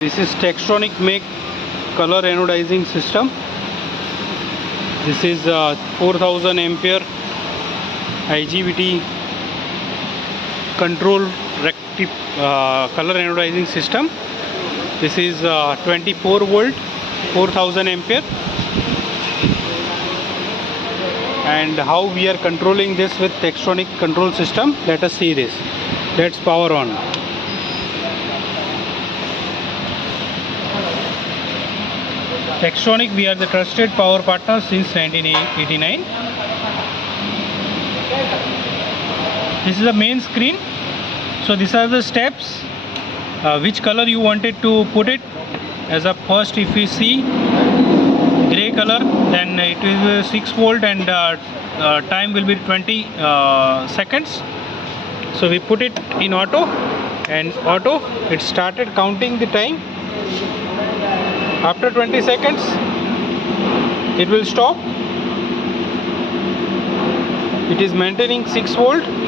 This is Textronic make color anodizing system. This is 4000 ampere IGBT control color anodizing system. This is 24 volt 4000 ampere. And how we are controlling this with Textronic control system, let us see this. Let's power on. Textronic, we are the trusted power partner since 1989. This is the main screen. So these are the steps, which color you wanted to put it. As a first, if we see gray color, then it is 6 volt and time will be 20 seconds. So we put it in auto, and auto, it started counting the time. After 20 seconds, it will stop. It is maintaining 6 volt. And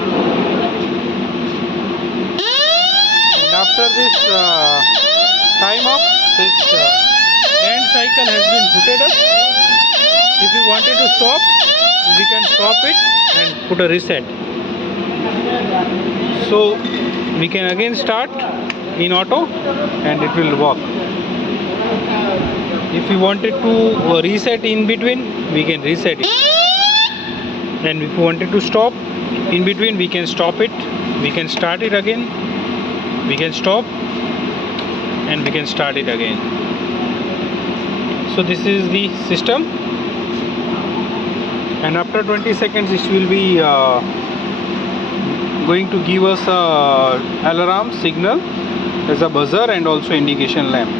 after this time of this end cycle has been booted up. If we wanted to stop, we can stop it and put a reset. So we can again start in auto and it will work. If we wanted to reset in between, we can reset it. And if we wanted to stop in between, we can stop it. We can start it again. We can stop and we can start it again. So this is the system. And after 20 seconds, it will be going to give us a alarm signal as a buzzer and also indication lamp.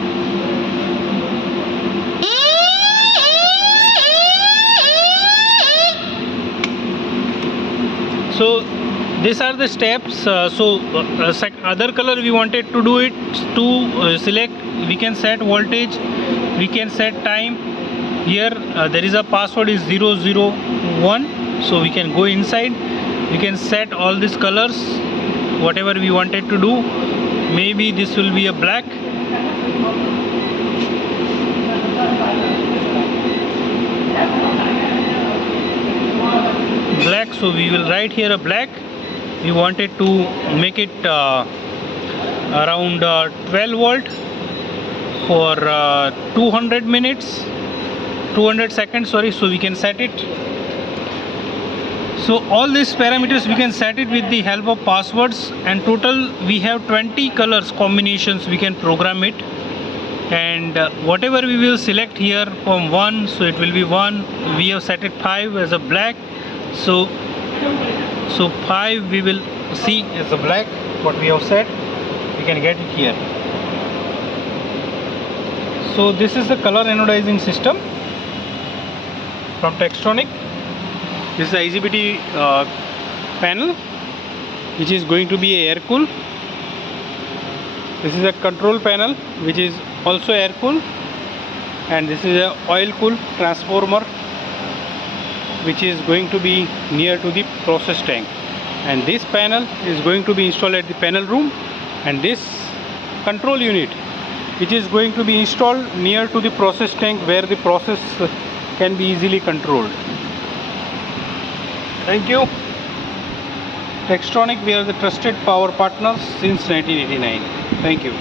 So these are the steps. Other color we wanted to do it to select. We can set voltage, we can set time. Here there is a password is 001. So we can go inside. We can set all these colors, whatever we wanted to do. Maybe this will be a black. Black, so we will write here a black. We wanted to make it around 12 volt for 200 minutes, 200 seconds, sorry. So we can set it. So all these parameters we can set it with the help of passwords, and total we have 20 colors combinations we can program it. And whatever we will select here from 1, so it will be 1. We have set it 5 as a black. So 5 we will see as a black. What we have set, we can get it here. So this is the color anodizing system from Textronic. This is the IGBT panel, which is going to be air cool. This is a control panel, which is also air cool, and this is a oil cool transformer, which is going to be near to the process tank. And this panel is going to be installed at the panel room, and this control unit, which is going to be installed near to the process tank, where the process can be easily controlled. Thank you. Textronic, we are the trusted power partners since 1989. Thank you.